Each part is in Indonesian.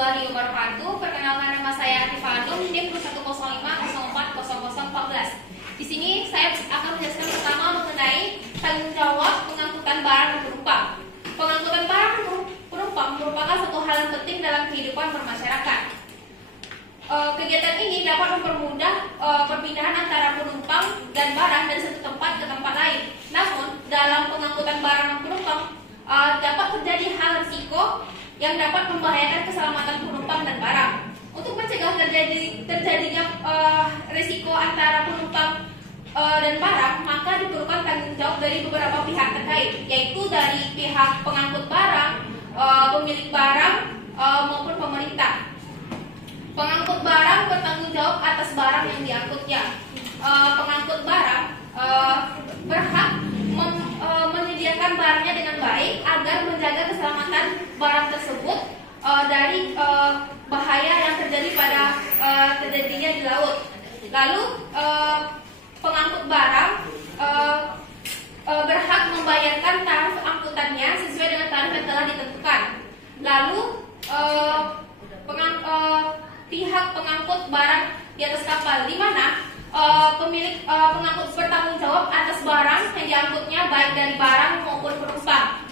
warahmatullahi wabarakatuh. Perkenalkan, nama saya Atif Hanum, NIM 105040014. Di sini saya akan menjelaskan pertama mengenai tanggung jawab pengangkutan barang dan penumpang. Pengangkutan barang dan penumpang merupakan satu hal yang penting dalam kehidupan bermasyarakat. Kegiatan ini dapat mempermudah perpindahan antara penumpang dan barang dari satu tempat ke tempat lain. Namun, dalam pengangkutan barang dan penumpang dapat terjadi hal risiko yang dapat membahayakan keselamatan penumpang dan barang. Untuk mencegah terjadinya risiko antara penumpang dan barang, maka diperlukan tanggung jawab dari beberapa pihak terkait, yaitu dari pihak pengangkut barang, pemilik barang, maupun pemerintah. Pengangkut barang bertanggung jawab atas barang yang diangkutnya. Pengangkut barang berhak menyediakan barangnya dengan baik agar menjaga keselamatan barang tersebut dari bahaya yang terjadi pada terjadinya di laut. Lalu pengangkut barang berhak membayarkan tarif angkutannya sesuai dengan tarif yang telah ditentukan. Lalu pihak pengangkut barang di atas kapal, di mana pemilik pengangkut bertanggung jawab atas barang yang diangkutnya, baik dari barang maupun penumpang.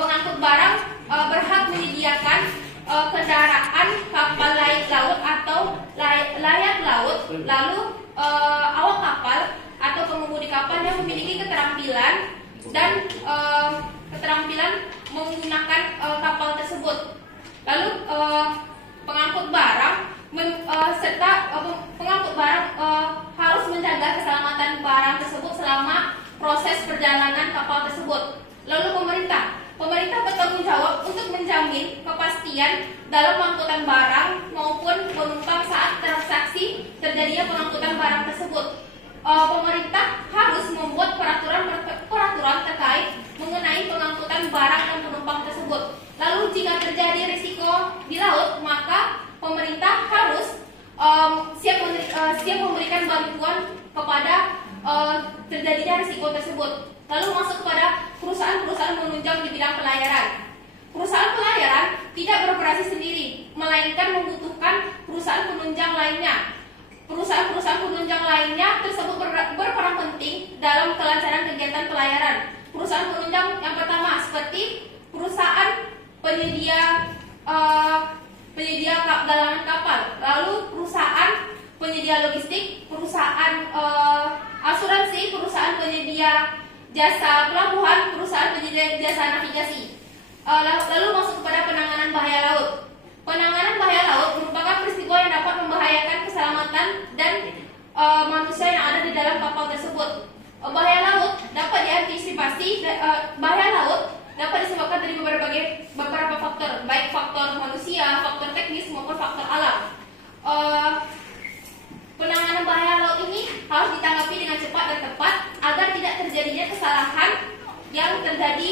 Pengangkut barang berhak menyediakan kendaraan kapal layak laut atau layak laut. Lalu awak kapal atau pengemudi kapal yang memiliki keterampilan dan keterampilan menggunakan kapal tersebut. Lalu pengangkut barang pengangkut barang harus menjaga keselamatan barang tersebut selama proses perjalanan kapal tersebut. Lalu pemerintah bertanggung jawab untuk menjamin kepastian dalam pengangkutan barang maupun penumpang saat transaksi terjadinya pengangkutan barang tersebut. Pemerintah harus membuat peraturan terkait mengenai pengangkutan barang dan penumpang tersebut. Lalu jika terjadi risiko di laut, maka pemerintah harus siap memberikan bantuan kepada terjadinya risiko tersebut. Lalu masuk kepada perusahaan-perusahaan menunjang di bidang pelayaran. Perusahaan pelayaran tidak beroperasi sendiri, melainkan membutuhkan perusahaan penunjang lainnya. Perusahaan-perusahaan penunjang lainnya tersebut berperan penting dalam kelancaran kegiatan pelayaran. Perusahaan penunjang yang pertama seperti perusahaan penyedia galangan kapal, lalu perusahaan penyedia logistik, perusahaan asuransi, perusahaan penyedia jasa pelabuhan, perusahaan penyedia jasa navigasi. Lalu masuk kepada penanganan bahaya laut. Penanganan bahaya laut merupakan peristiwa yang dapat membahayakan keselamatan dan manusia yang ada di dalam kapal tersebut. Bahaya laut dapat diantisipasi. Bahaya laut dapat disebabkan dari beberapa faktor, baik faktor manusia, faktor teknis maupun faktor alam. Penanganan bahaya laut ini harus ditanggapi dengan cepat dan tepat agar tidak terjadinya kesalahan yang terjadi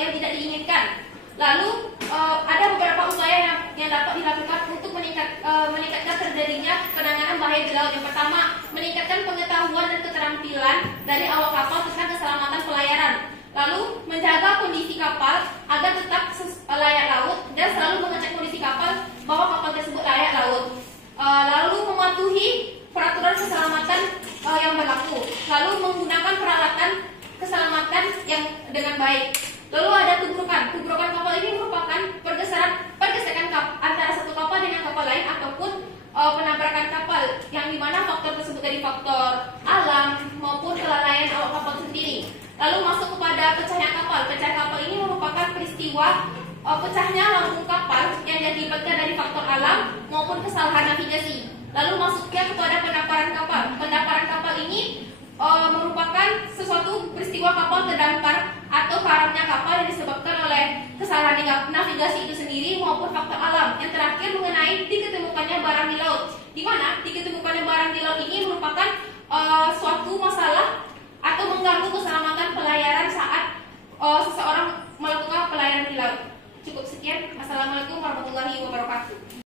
yang tidak diinginkan. Lalu ada beberapa upaya yang dapat dilakukan untuk meningkatkan terjadinya penanganan bahaya di laut. Yang pertama, meningkatkan pengetahuan dan keterampilan dari awak kapal tentang keselamatan pelayaran. Lalu menjaga kondisi kapal agar tetap layak laut dan selalu mengecek kondisi kapal bahwa kapal tersebut layak laut. Lalu mematuhi peraturan keselamatan yang berlaku. Lalu menggunakan peralatan keselamatan yang dengan baik. Lalu ada tubrukan. Tubrukan kapal ini merupakan pergesekan antara satu kapal dengan kapal lain ataupun penabrakan kapal, yang dimana faktor tersebut dari faktor alam maupun kelalaian awak kapal sendiri. Lalu masuk kepada pecahnya kapal. Pecah kapal ini merupakan peristiwa pecahnya lambung kapal yang diakibatkan dari faktor alam maupun kesalahan navigasi. Lalu masuknya kepada pendaparan kapal. Pendaparan kapal ini merupakan sesuatu peristiwa kapal terdampar atau karamnya kapal yang disebabkan oleh kesalahan navigasi itu sendiri maupun faktor alam. Yang terakhir mengenai diketemukannya barang di laut, di mana diketemukannya barang di laut ini merupakan suatu masalah atau mengganggu keselamatan pelayaran saat seseorang melakukan pelayaran di laut. Cukup sekian. Assalamualaikum warahmatullahi wabarakatuh.